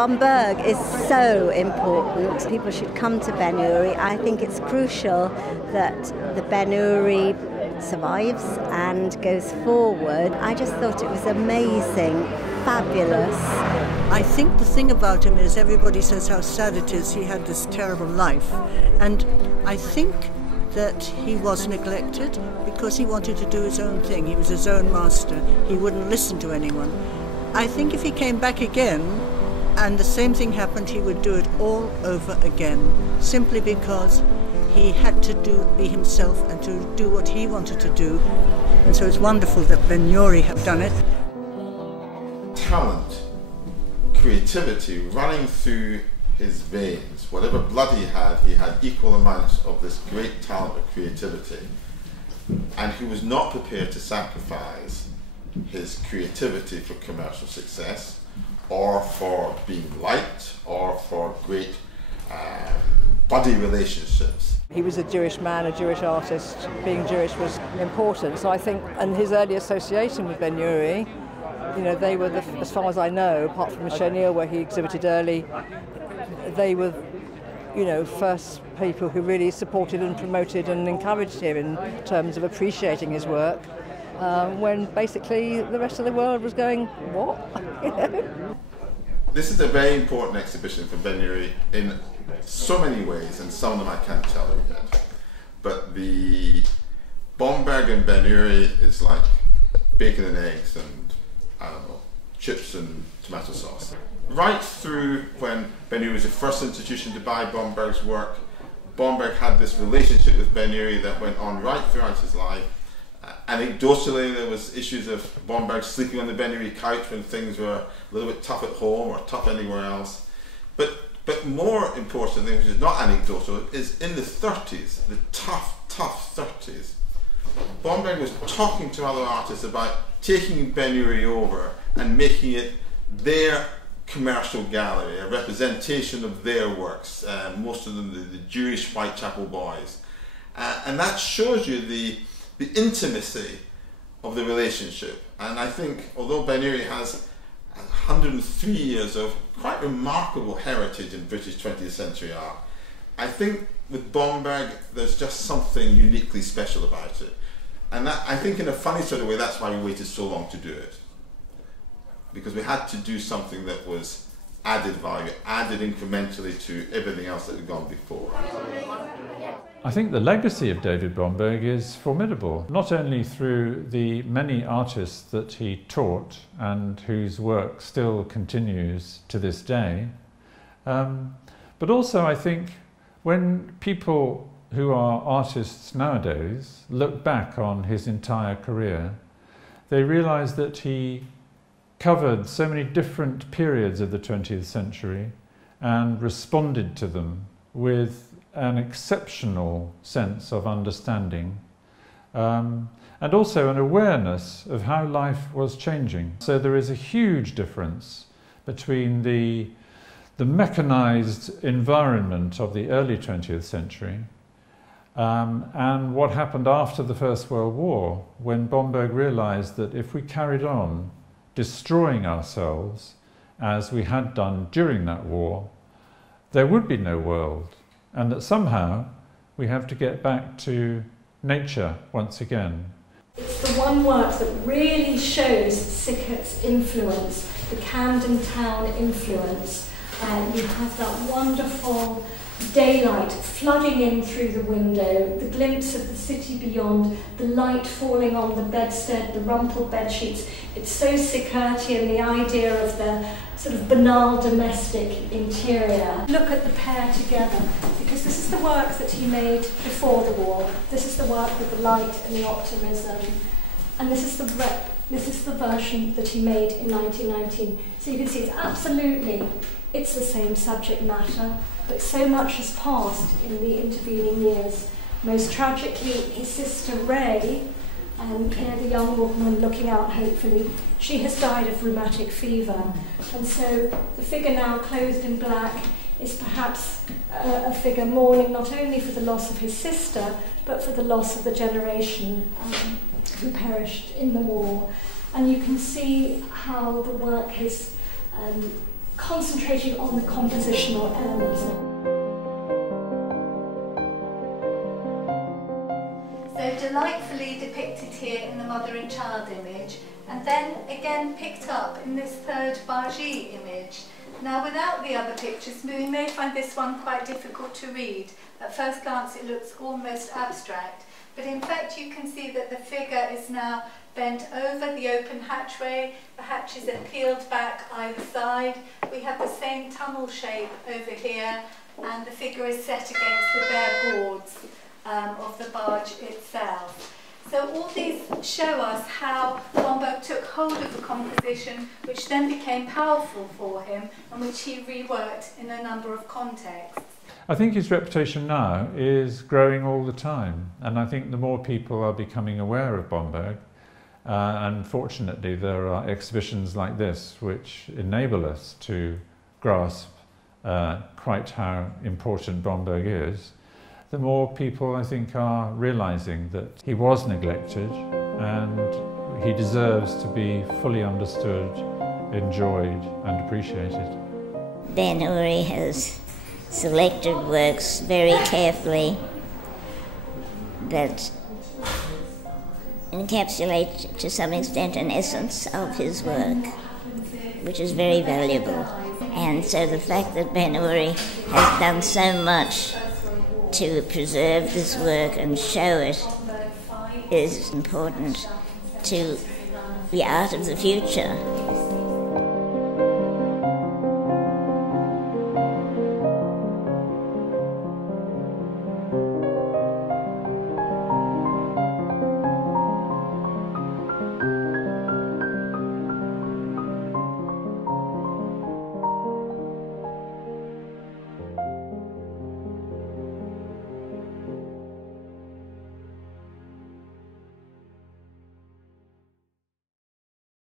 Bomberg is so important. People should come to Ben Uri. I think it's crucial that the Ben Uri survives and goes forward. I just thought it was amazing, fabulous. I think the thing about him is everybody says how sad it is he had this terrible life, and I think that he was neglected because he wanted to do his own thing. He was his own master. He wouldn't listen to anyone. I think if he came back again and the same thing happened, he would do it all over again, simply because he had to be himself and to do what he wanted to do. And so it's wonderful that Ben Uri have done it. Talent, creativity running through his veins. Whatever blood he had equal amounts of this great talent of creativity. And he was not prepared to sacrifice his creativity for commercial success, or for being liked, or for great buddy relationships. He was a Jewish man, a Jewish artist. Being Jewish was important. So I think, and his early association with Ben Uri, you know, they were, as far as I know, apart from O'Neill, where he exhibited early, they were, you know, first people who really supported and promoted and encouraged him in terms of appreciating his work, when basically the rest of the world was going, what? This is a very important exhibition for Ben Uri in so many ways, and some of them I can't tell you yet. But the Bomberg and Ben Uri is like bacon and eggs and, I don't know, chips and tomato sauce. Right through when Ben Uri was the first institution to buy Bomberg's work, Bomberg had this relationship with Ben Uri that went on right throughout his life. Anecdotally, there was issues of Bomberg sleeping on the Ben Uri couch when things were a little bit tough at home or tough anywhere else. But more importantly, which is not anecdotal, is in the 30s, the tough 30s, Bomberg was talking to other artists about taking Ben Uri over and making it their commercial gallery, a representation of their works, most of them the Jewish Whitechapel boys. And that shows you the intimacy of the relationship. And I think, although Ben Uri has 103 years of quite remarkable heritage in British 20th century art, I think with Bomberg there's just something uniquely special about it. And that, I think in a funny sort of way, that's why we waited so long to do it. Because we had to do something that was added value, added incrementally to everything else that had gone before. I think the legacy of David Bomberg is formidable, not only through the many artists that he taught and whose work still continues to this day, but also I think when people who are artists nowadays look back on his entire career, they realise that he covered so many different periods of the 20th century and responded to them with an exceptional sense of understanding and also an awareness of how life was changing. So there is a huge difference between the mechanised environment of the early 20th century and what happened after the First World War, when Bomberg realised that if we carried on destroying ourselves as we had done during that war, there would be no world, and that somehow we have to get back to nature once again. It's the one work that really shows Sickert's influence, the Camden Town influence. You have that wonderful daylight flooding in through the window, the glimpse of the city beyond, the light falling on the bedstead, the rumpled bed sheets. It's so Sickertian, the idea of the sort of banal domestic interior. Look at the pair together, because this is the work that he made before the war. This is the work with the light and the optimism. And this is the version that he made in 1919. So you can see it's the same subject matter, but so much has passed in the intervening years. Most tragically, his sister Ray, here the young woman looking out hopefully, she has died of rheumatic fever. And so the figure now clothed in black is perhaps a figure mourning not only for the loss of his sister, but for the loss of the generation who perished in the war. And you can see how the work has concentrating on the compositional elements. So delightfully depicted here in the mother and child image, and then again picked up in this third Bargee image. Now, without the other pictures, we may find this one quite difficult to read. At first glance it looks almost abstract, but in fact you can see that the figure is now bent over the open hatchway, the hatches are peeled back either side, we have the same tunnel shape over here, and the figure is set against the bare boards of the barge itself. So all these show us how Bomberg took hold of the composition, which then became powerful for him and which he reworked in a number of contexts. I think his reputation now is growing all the time, and I think the more people are becoming aware of Bomberg, and fortunately there are exhibitions like this which enable us to grasp quite how important Bomberg is, the more people, I think, are realising that he was neglected and he deserves to be fully understood, enjoyed and appreciated. Ben Uri has selected works very carefully that encapsulate to some extent an essence of his work, which is very valuable. And so the fact that Ben Uri has done so much to preserve this work and show it is important to the art of the future.